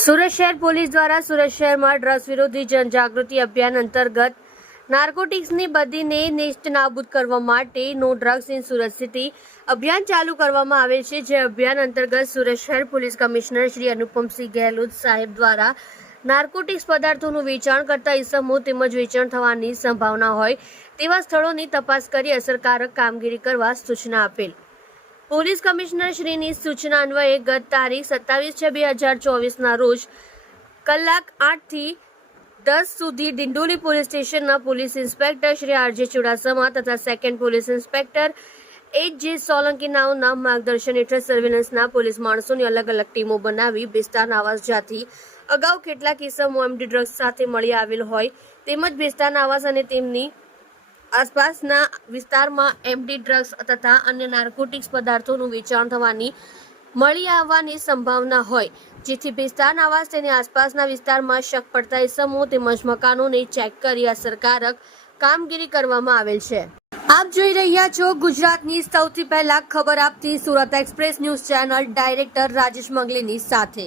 સુરત શહેર પોલીસ દ્વારા સુરત શહેરમાં ડ્રગ્સ વિરોધી જનજાગૃતિ અભિયાન અંતર્ગત નાર્કોટિક્સની બદીને નિષ્ઠ નાબૂદ કરવા માટે no drugs in Surat city અભિયાન ચાલુ કરવામાં આવેલ છે, જે અભિયાન અંતર્ગત સુરત શહેર પોલીસ કમિશનર શ્રી અનુપમસિંહ ગેહલોત સાહેબ દ્વારા નાર્કોટિક્સ પદાર્થોનું વેચાણ કરતા ઇસમો તેમજ વેચાણ થવાની સંભાવના હોય તેવા સ્થળોની તપાસ કરી અસરકારક કામગીરી કરવા સૂચના આપેલ. પોલીસ કમિશનર શ્રીની સૂચના અન્વયે ગત તારીખ સત્તાવીસ છ બે હજાર ચોવીસના રોજ કલાક આઠથી દસ સુધી ડિંડોલી પોલીસ સ્ટેશનના police inspector Shri R J Chudasama તથા સેકન્ડ પોલીસ ઇન્સ્પેક્ટર એચ જે સોલંકી નાઓના માર્ગદર્શન હેઠળ સર્વેલન્સના પોલીસ માણસોની અલગ અલગ ટીમો બનાવી બિસ્તાન આવાસ જાતી અગાઉ કેટલાક કિસ્સામાં એમડી ડ્રગ્સ સાથે મળી આવેલ હોય તેમજ બિસ્તાન આવાસ અને તેમની આસપાસના વિસ્તારમાં એમડી ડ્રગ્સ તથા અન્ય નાર્કોટિક્સ પદાર્થોનું વેચાણ થવાની મળી આવવાની સંભાવના હોય. જેથી વિસ્તાર આવાસ તેની આસપાસના વિસ્તારમાં શક પડતા ઇસમો તેમજ મકાનોને ચેક કરી અસરકારક કામગીરી કરવામાં આવેલ છે. આપ જોઈ રહ્યા છો ગુજરાતની સૌથી પહેલા ખબર આપતી Surat Express news channel director Rajesh મંગલેની સાથે.